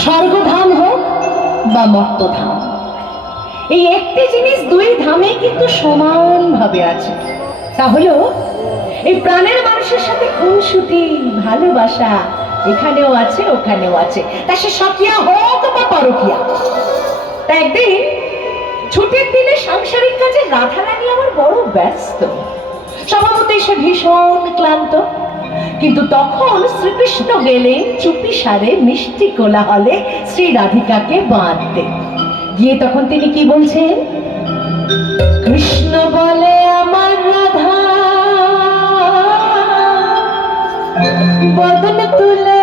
স্বর্গধাম হোক বা মর্তধাম এই একটি জিনিস দুই ধামে কিন্তু সমানভাবে আছে। তা এই প্রাণের মানুষের সাথে খুনসুটি ভালোবাসা এখানেও আছে, ওখানেও আছে। তা সে সকিয়া হোক বা পরকিয়া, তা একদিন ছুটির দিনে সাংসারিক কাজে রাধারানী আমার বড় ব্যস্ত। স্বভাবতই সে ভীষণ ক্লান্ত। কিন্তু তখন শ্রীকৃষ্ণ গেলেন চুপি সারে মিষ্টি কোলাহলে শ্রী রাধিকাকে বাঁধতে। গিয়ে তখন তিনি কি বলছেন? কৃষ্ণ বলে আমার রাধা, বদন তুলেছ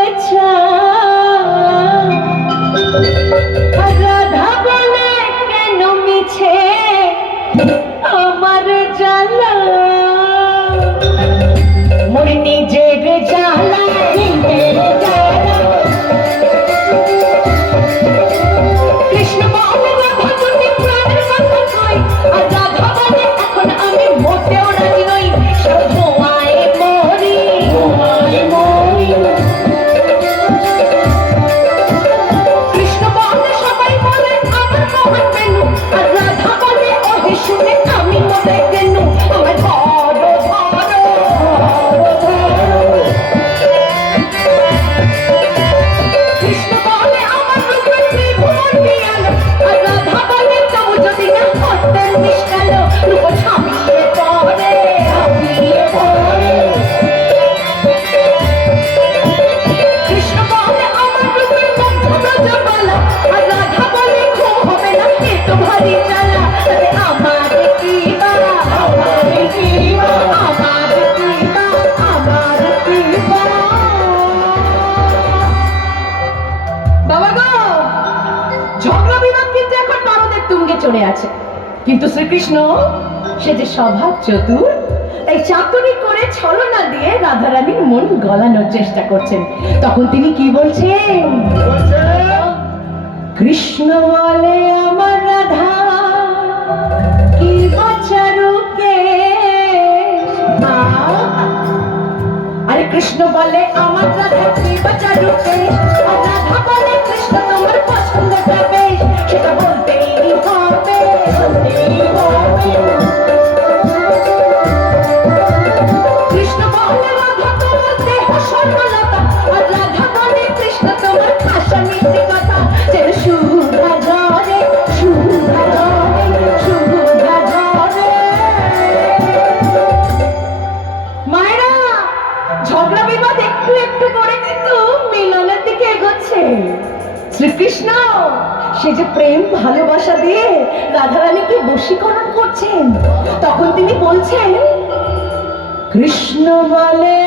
চলে আছে। কিন্তু শ্রীকৃষ্ণ, সে যে স্বভাব চতুর, তাই চাতুরি করে ছলনা দিয়ে রাধারানীর মন গলানোর চেষ্টা করছেন। তখন তিনি কি বলছেন? কৃষ্ণ বলে আমার রাধা, কি বাচারু আরে কৃষ্ণ বলে আমার রাধা, কি বাচারু শ্রীকৃষ্ণ সে যে প্রেম ভালোবাসা দিয়ে রাধারানীকে বশীকরণ করছেন তখন তিনি বলছেন কৃষ্ণ বলে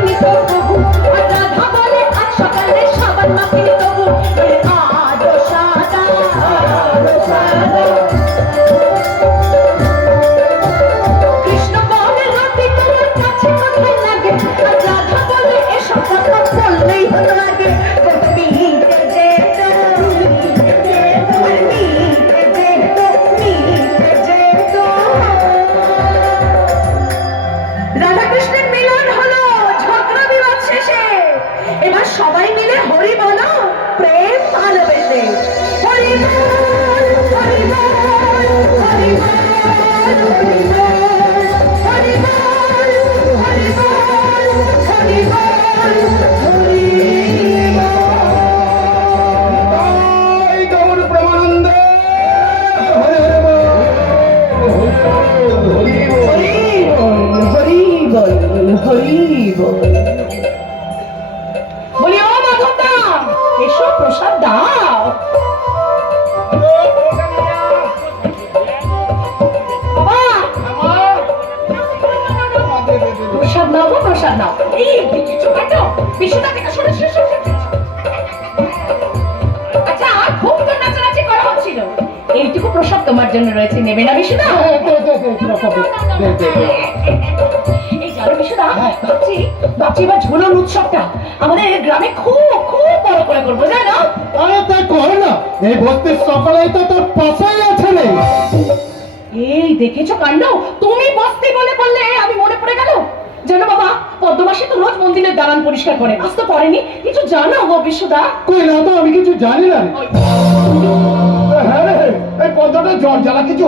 দেখিনি তো সবাই মিলে হরি বলো। প্রসাদ দাও। প্রসাদ নাও প্রসাদ নাও। এই কিছু কাটো। বিশুদা থেকে সরে সরে সরে সরে। আচ্ছা খুব তো নাচানাচি করা হচ্ছিল। এই প্রসাদ তোমার জন্য রয়েছে নেবে না বিশুদা? হ্যাঁ। এই জানো বিশুদা ভাবছি ভাবছি এবার ঝুলন উৎসবটা। আমাদের গ্রামে খুব খুব বড় করে করব জানো আরে তাই কর না। এই বস্তির সকলেই তো তোর পাশেই আছে রে। এই দেখেছ কাণ্ড? তুমি বস্তি বলে বললে আমি মনে পড়ে গেল? জানো বাবা পদ্মবাসী তো রোজ মন্দিরের দালান পরিষ্কার করে। আজ তো করেনি কিছু জানো গো বিশুদা কই না তো আমি কিছু জানি না হ্যাঁ রে এই পদ্মটা জল জ্বালা কিছু